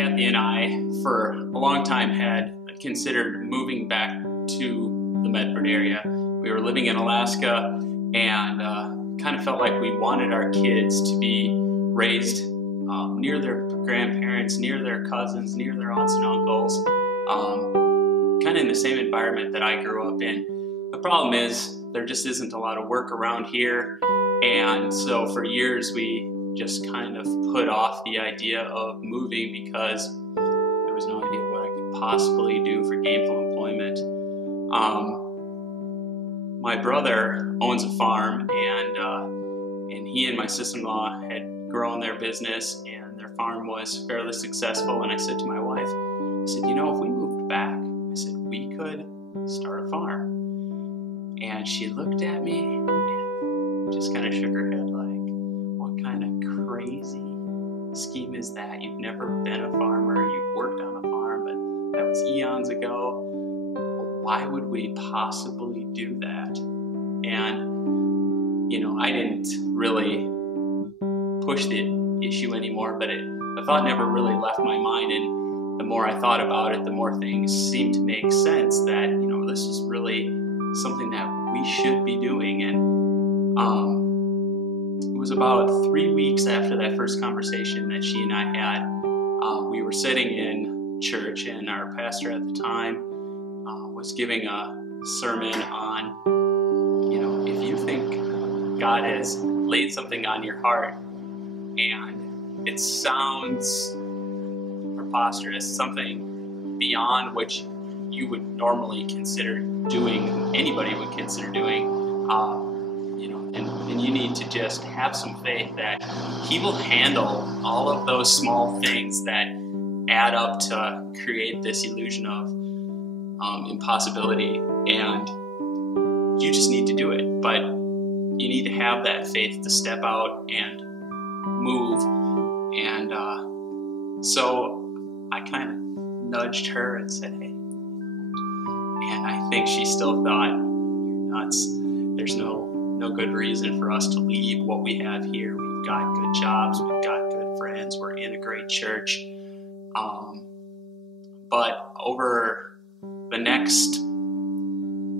Kathy and I, for a long time, had considered moving back to the Medford area. We were living in Alaska and kind of felt like we wanted our kids to be raised near their grandparents, near their cousins, near their aunts and uncles, kind of in the same environment that I grew up in. The problem is there just isn't a lot of work around here, and so for years we just kind of put off the idea of moving because there was no idea what I could possibly do for gainful employment. My brother owns a farm, and he and my sister-in-law had grown their business, and their farm was fairly successful. And I said to my wife, I said, you know, if we moved back, I said, we could start a farm. And she looked at me and just kind of shook her head like, what kind of crazy scheme is that? You've never been a farmer, you've worked on a farm, but that was eons ago. Why would we possibly do that? And, you know, I didn't really push the issue anymore, but the thought never really left my mind. And the more I thought about it, the more things seemed to make sense that, you know, this is really something that we should be doing. And it was about 3 weeks after that first conversation that she and I had. We were sitting in church, and our pastor at the time was giving a sermon on, you know, if you think God has laid something on your heart and it sounds preposterous, something beyond which you would normally consider doing, anybody would consider doing, you know, and you need to just have some faith that He will handle all of those small things that add up to create this illusion of impossibility, and you just need to do it. But you need to have that faith to step out and move. And so I kind of nudged her and said, hey. And I think she still thought, you're nuts. There's no good reason for us to leave what we have here. We've got good jobs, we've got good friends, we're in a great church. But over the next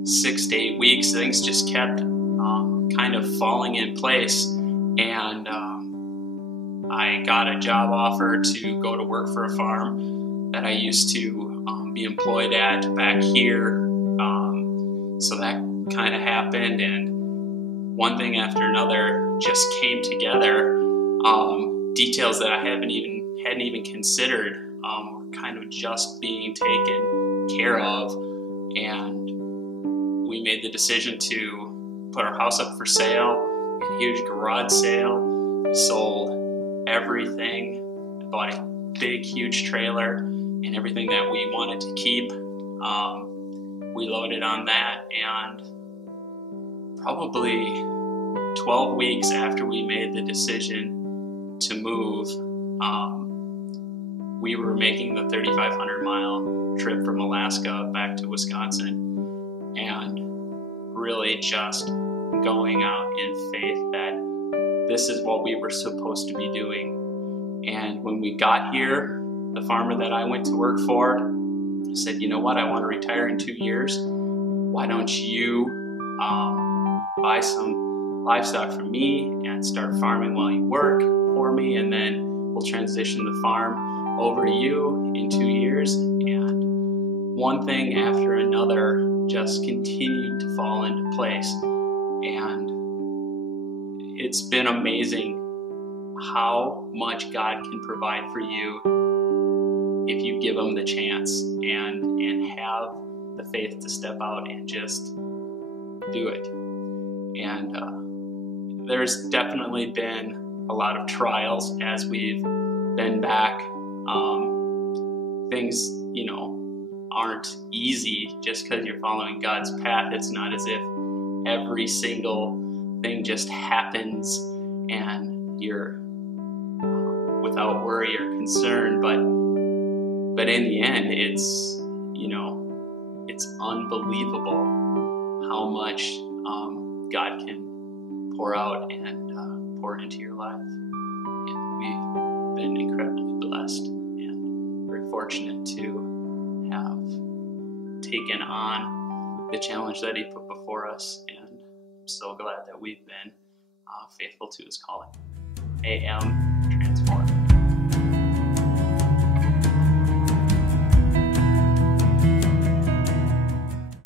6 to 8 weeks, things just kept kind of falling in place. And I got a job offer to go to work for a farm that I used to be employed at back here. So that kind of happened, and one thing after another just came together. Details that I hadn't even considered were kind of just being taken care of, and we made the decision to put our house up for sale, a huge garage sale. We sold everything. I bought a big, huge trailer and everything that we wanted to keep. We loaded on that, and probably 12 weeks after we made the decision to move, we were making the 3,500 mile trip from Alaska back to Wisconsin, and really just going out in faith that this is what we were supposed to be doing. And when we got here, the farmer that I went to work for said, you know what, I want to retire in 2 years. Why don't you buy some livestock from me and start farming while you work for me, and then we'll transition the farm over to you in 2 years. And one thing after another just continued to fall into place. And it's been amazing how much God can provide for you if you give Him the chance and have the faith to step out and just do it. And there's definitely been a lot of trials as we've been back. Things, you know, aren't easy just because you're following God's path. It's not as if every single thing just happens and you're without worry or concern, but in the end, it's, you know, it's unbelievable how much God can pour out and pour into your life. And we've been incredibly blessed. And fortunate to have taken on the challenge that He put before us, and I'm so glad that we've been faithful to His calling. I am transformed.